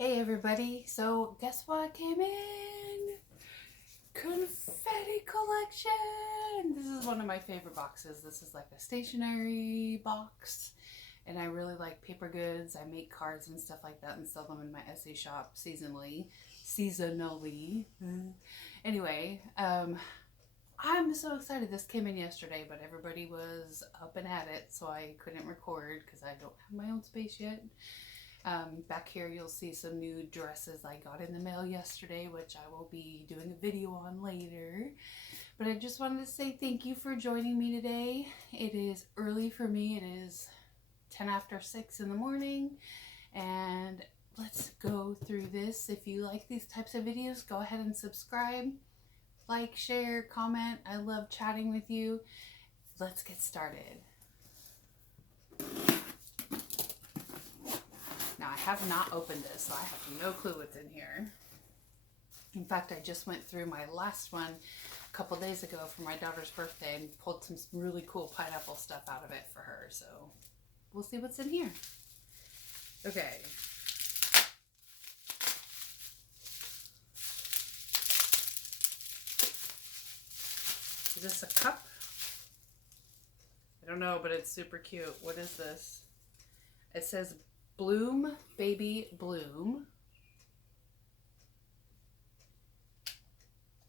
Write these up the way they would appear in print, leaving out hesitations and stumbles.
Hey everybody, so guess what came in? Confetti collection! This is one of my favorite boxes. This is like a stationery box, and I really like paper goods. I make cards and stuff like that and sell them in my Etsy shop seasonally. Anyway, I'm so excited. This came in yesterday, but everybody was up and at it, so I couldn't record because I don't have my own space yet. Back here you'll see some new dresses I got in the mail yesterday, which I will be doing a video on later. But I just wanted to say thank you for joining me today. It is early for me. It is 10 after 6 in the morning, and let's go through this. If you like these types of videos, go ahead and subscribe, like, share, comment. I love chatting with you. Let's get started. Now, I have not opened this, so I have no clue what's in here. In fact, I just went through my last one a couple days ago for my daughter's birthday and pulled some really cool pineapple stuff out of it for her. So we'll see what's in here. Okay. Is this a cup? I don't know, but it's super cute. What is this? It says Bloom, Baby Bloom.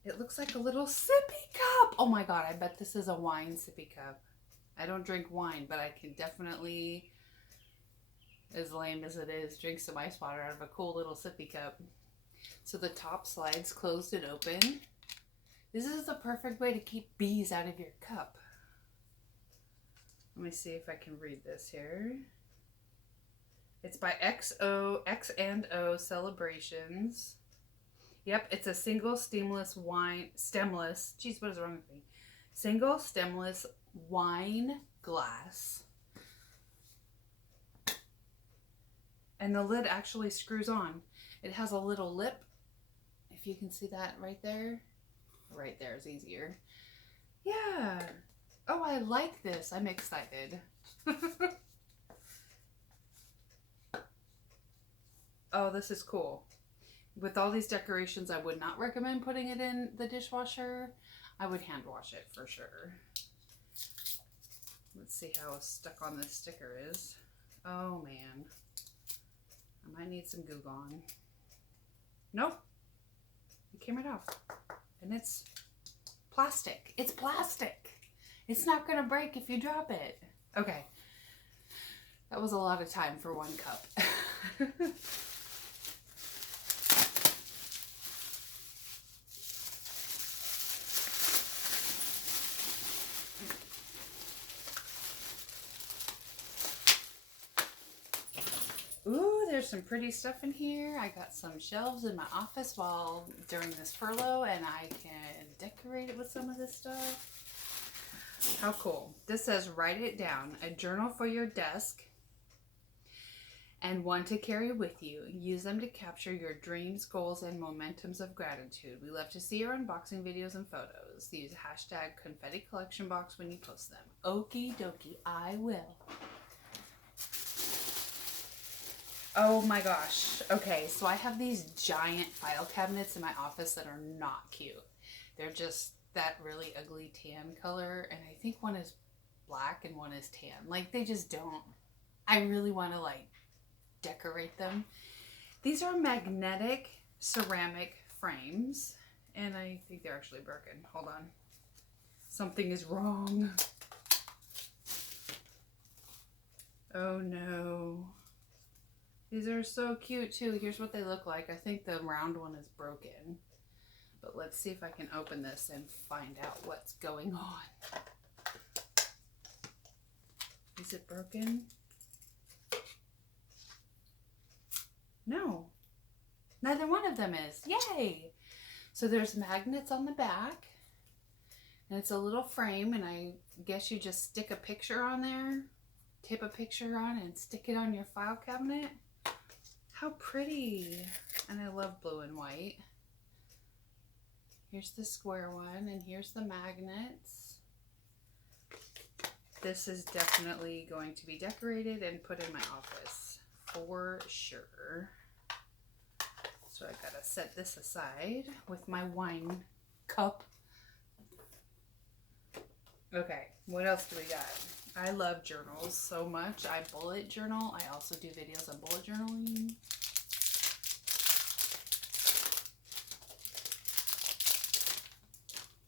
It looks like a little sippy cup. Oh my god, I bet this is a wine sippy cup. I don't drink wine, but I can definitely, as lame as it is, drink some ice water out of a cool little sippy cup. So the top slides closed and open. This is the perfect way to keep bees out of your cup. Let me see if I can read this here. It's by X&O Celebrations. Yep, it's a single stemless, geez, what is wrong with me? Single stemless wine glass. And the lid actually screws on. It has a little lip, if you can see that right there. Right there is easier. Yeah. Oh, I like this. I'm excited. Oh, this is cool. With all these decorations, I would not recommend putting it in the dishwasher. I would hand wash it for sure. Let's see how stuck on this sticker is. Oh man. I might need some Goo Gone. Nope. It came right off. And it's plastic. It's plastic. It's not going to break if you drop it. Okay. That was a lot of time for one cup. Ooh, there's some pretty stuff in here. I got some shelves in my office during this furlough, and I can decorate it with some of this stuff. How cool. This says, write it down, a journal for your desk and one to carry with you. Use them to capture your dreams, goals, and momentums of gratitude. We love to see your unboxing videos and photos. Use hashtag Confetti Collection Box when you post them. Okie dokie, I will. Oh my gosh. Okay, so I have these giant file cabinets in my office that are not cute. They're just that really ugly tan color, and I think one is black and one is tan. Like, they just don't. I really want to like decorate them. These are magnetic ceramic frames, and I think they're actually broken. Hold on. Something is wrong. Oh no. These are so cute too. Here's what they look like. I think the round one is broken. But let's see if I can open this and find out what's going on. Is it broken? No. Neither one of them is. Yay! So there's magnets on the back. And it's a little frame, and I guess you just stick a picture on there. Tape a picture on and stick it on your file cabinet. How pretty. And I love blue and white. Here's the square one, and here's the magnets. This is definitely going to be decorated and put in my office for sure. So I gotta set this aside with my wine cup. Okay, what else do we got? I love journals so much. I bullet journal. I also do videos on bullet journaling.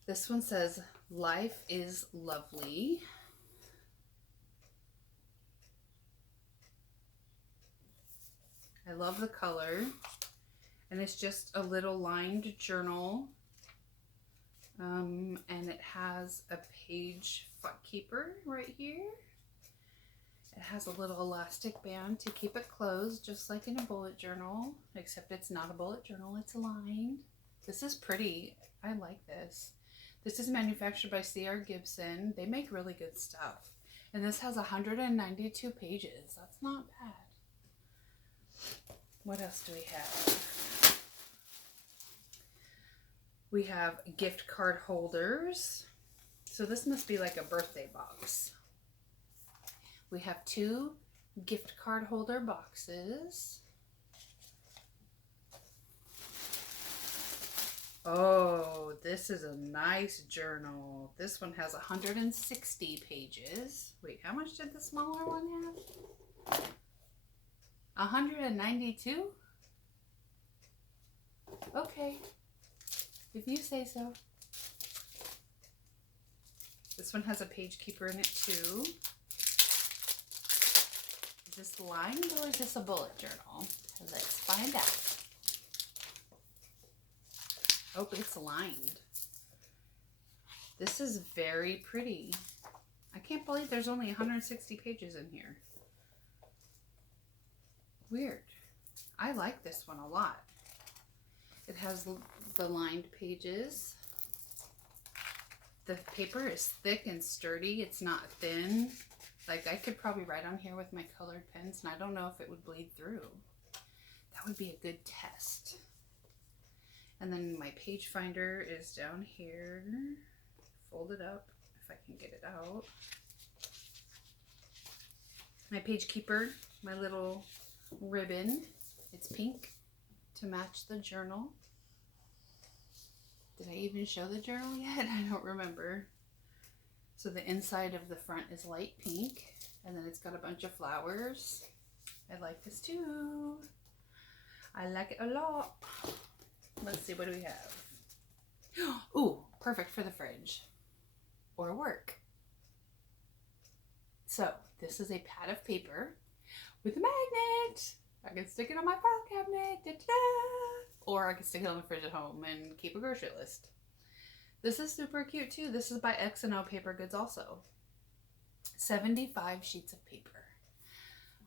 This one says, "Life is lovely." I love the color. And it's just a little lined journal. And it has a page keeper right here. It has a little elastic band to keep it closed, just like in a bullet journal, except it's not a bullet journal, it's lined. This is pretty. I like this. This is manufactured by C.R. Gibson. They make really good stuff. And this has 192 pages. That's not bad. What else do we have? We have gift card holders. So this must be like a birthday box. We have 2 gift card holder boxes. Oh, this is a nice journal. This one has 160 pages. Wait, how much did the smaller one have? 192? Okay, if you say so. This one has a page keeper in it too. Is this lined or is this a bullet journal? Let's find out. Oh, it's lined. This is very pretty. I can't believe there's only 160 pages in here. Weird. I like this one a lot. It has the lined pages. The paper is thick and sturdy. It's not thin. Like, I could probably write on here with my colored pens, and I don't know if it would bleed through. That would be a good test. And then my page finder is down here. Fold it up if I can get it out. My page keeper, my little ribbon. It's pink to match the journal. Did I even show the journal yet? I don't remember. So the inside of the front is light pink, and then it's got a bunch of flowers. I like this too. I like it a lot. Let's see, what do we have? Ooh, perfect for the fridge or work. So this is a pad of paper with a magnet. I can stick it on my file cabinet, or I can stick it on the fridge at home and keep a grocery list. This is super cute too. This is by X&O Paper Goods also. 75 sheets of paper.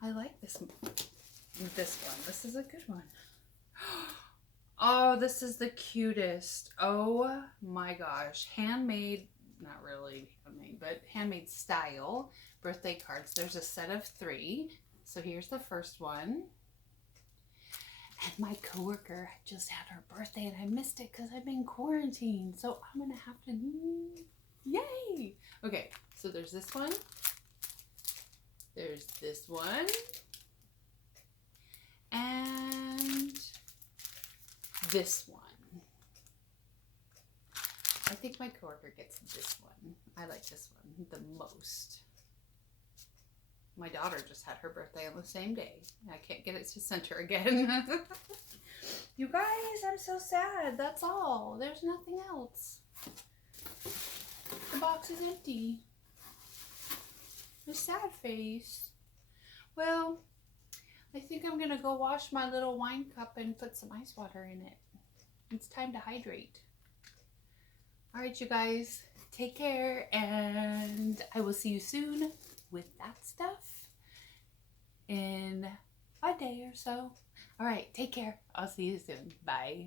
I like this one. This is a good one. Oh, this is the cutest. Oh my gosh. Handmade, not really handmade, but handmade style birthday cards. There's a set of 3. So here's the first one. And my coworker just had her birthday and I missed it because I've been quarantined. So I'm going to have to, yay. Okay, so there's this one. There's this one. And this one. I think my coworker gets this one. I like this one the most. My daughter just had her birthday on the same day. I can't get it to center again. You guys, I'm so sad. That's all. There's nothing else. The box is empty. A sad face. Well, I think I'm going to go wash my little wine cup and put some ice water in it. It's time to hydrate. All right, you guys, take care, and I will see you soon with that stuff in a day or so. All right, take care. I'll see you soon. Bye.